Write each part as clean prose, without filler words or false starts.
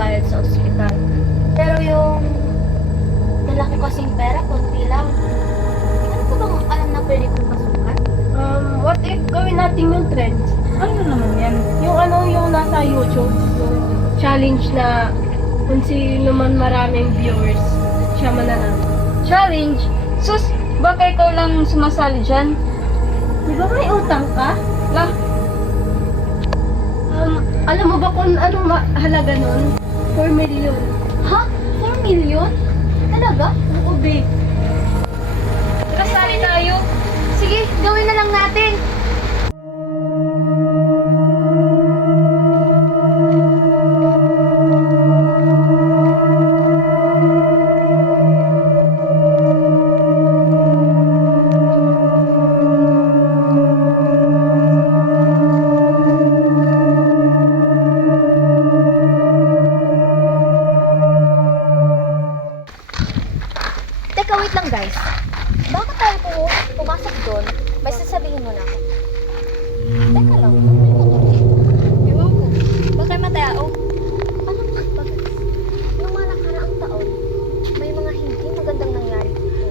pambayad sa ospital. Pero yung dala ko kasing pera, konti lang. Ano ko bang alam na pwede kong pasukan? What if gawin natin yung trend? Ano naman yan? Yung nasa YouTube, yung challenge na kung sino man maraming viewers, siya mananalo. Challenge? Sus, baka ikaw lang sumasali dyan? Di ba may utang ka? Lang, Alam mo ba kung anong halaga nun? 4 million. Ha? 4 million? Talaga? Oo, babe. kasali tayo. Sige, gawin na lang natin. Teka, wait lang guys. Bakit tayo pumasok doon? May sasabihin mo na ako. Teka lang. Ewan ko. Bakit matao? Alam mo ba guys? Yung mga nakaraang taon, may mga hindi magandang nangyari dito.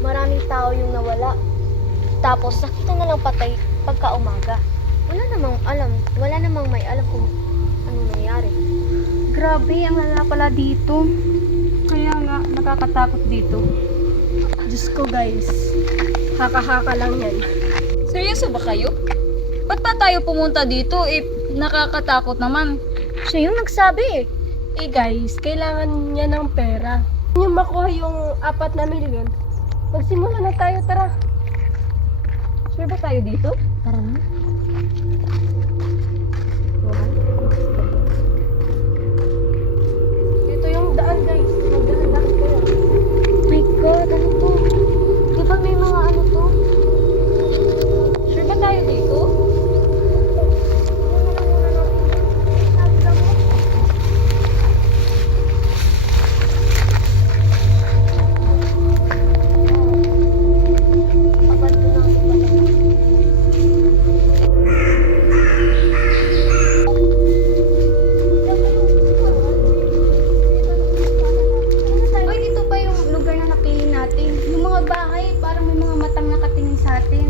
Maraming tao yung nawala. Tapos nakita na lang patay pagka umaga. Wala namang may alam kung anong nangyari. Grabe, ang lala pala dito. Kaya nga, nakakatakot dito. Diyos ko guys, haka-haka lang yan. Seryoso ba kayo? Ba't pa tayo pumunta dito if nakakatakot naman? Siya yung nagsabi eh. Eh guys, kailangan niya ng pera. Yung makuha yung 4 na milyon, magsimula na tayo, tara. Sure ba tayo dito? Tara na. Dito yung daan guys, magdahan-dahan kayo. My God, ano to? Di ba may mga ano to? Sure ba tayo dito? Uy, dito pa yung lugar na napili natin. Yung mga bahay, parang may mga matang nakatingin sa atin.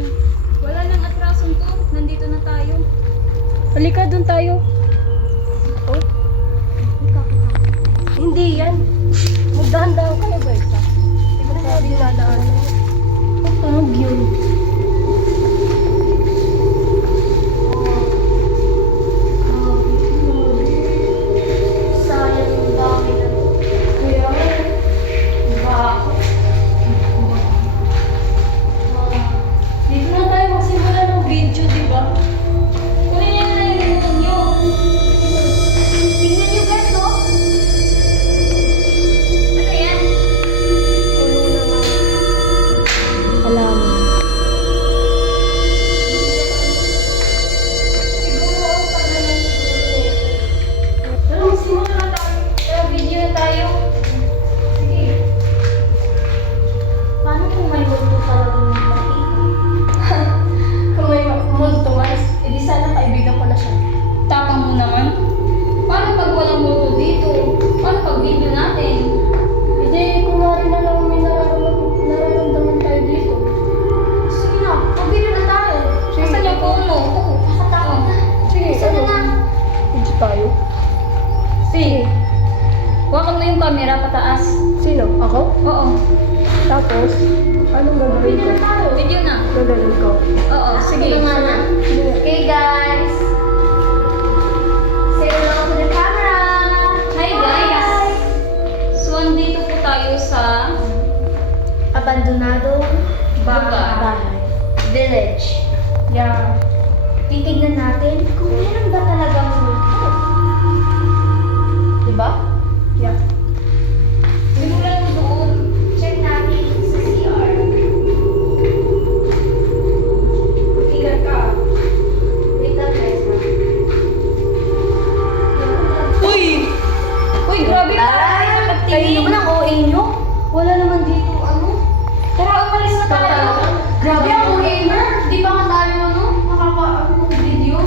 Wala nang atrason to. Nandito na tayo. Halika, dun tayo. Oh, hindi yan. Magdahan-dahan kayo guys, ha? Di ba sabi nadaan? Tunog yun. Sayang yung dami na to. Kaya, bakit? Dito na tayo magsimula ng video, di ba? Kunin niyo na yung remote niyo. Tingnan nyo guys, oh. Ano yan? Puno na nga. Alam. Siguro ang tagal na siguro eh. Pero magsimula na tayo. Kaya video na tayo. Sige. Paano kung may multo talaga ng pati? Kung may multo guys, edi sana kaibigan ko na siya. Tapang mo naman. Paano pag walang moto dito? Paano pag video natin? Edi kung nga rin na lang may nararamdaman tayo dito. Sige na, mag-video na tayo. Asan yung phone mo? Nakatakot na. Sige, Isa na na. Video tayo. Sige. Huwakan mo yung camera pataas. Sino? Ako? Oo. Tapos, anong gagawin Video ko? na tayo. Video na. Gagawin ko. Oo, sige. Sige nga na. Okay guys. Say hello to the camera. Hi guys! So, andito po tayo sa Abandonado Baga. bahay. Village. Yeah. Titignan natin kung meron ba talagang multo. Diba? Yeah. Simulan mo doon. Check natin sa CR. Ingat ka. Wait lang guys. Uy! Uy, grabe ka! Kayo naman ang OA nyo? Wala naman dito ano. Tara, umalis na tayo. Grabe ang OA na. Di ba nga tayo ano? Nakaka-video.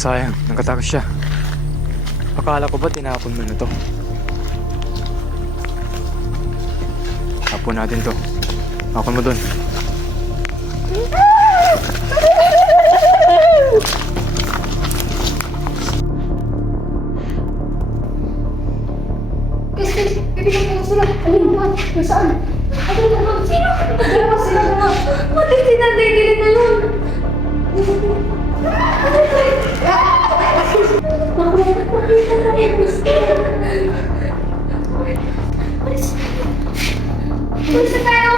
Sayang, nagkatakas siya. Akala ko ba tinapon mo na to? Tapon natin to. Ako mo dun. Guys, bibigyan ko sila. Alin ba? Nasaan? Alin ba? Sino? Dalawa sila na. Mati sinandigilin na yun. Alis na tayo.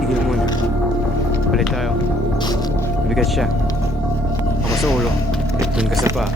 Tigil muna. Balik tayo. Mabigat siya. Ako sa ulo. Doon ka sa paa.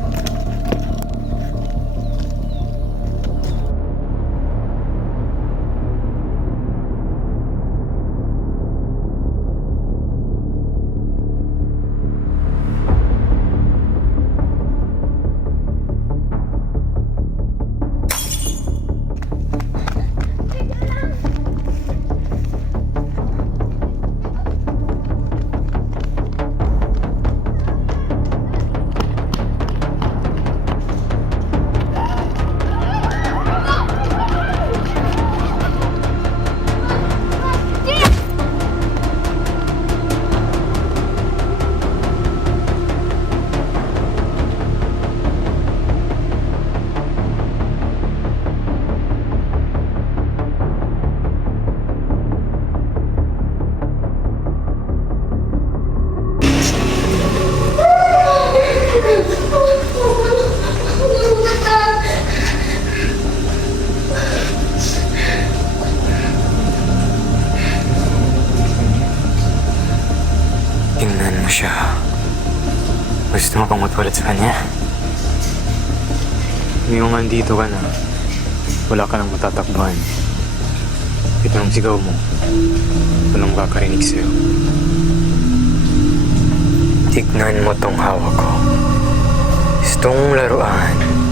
Tingnan mo siya. Gusto mo pang matulad sa kanya? Ngayong andito ka na, wala ka nang matatakbuhan. Ito ang sigaw mo. Walang kakarinig sa'yo. Tignan mo tong hawak ko. Gustong laruan.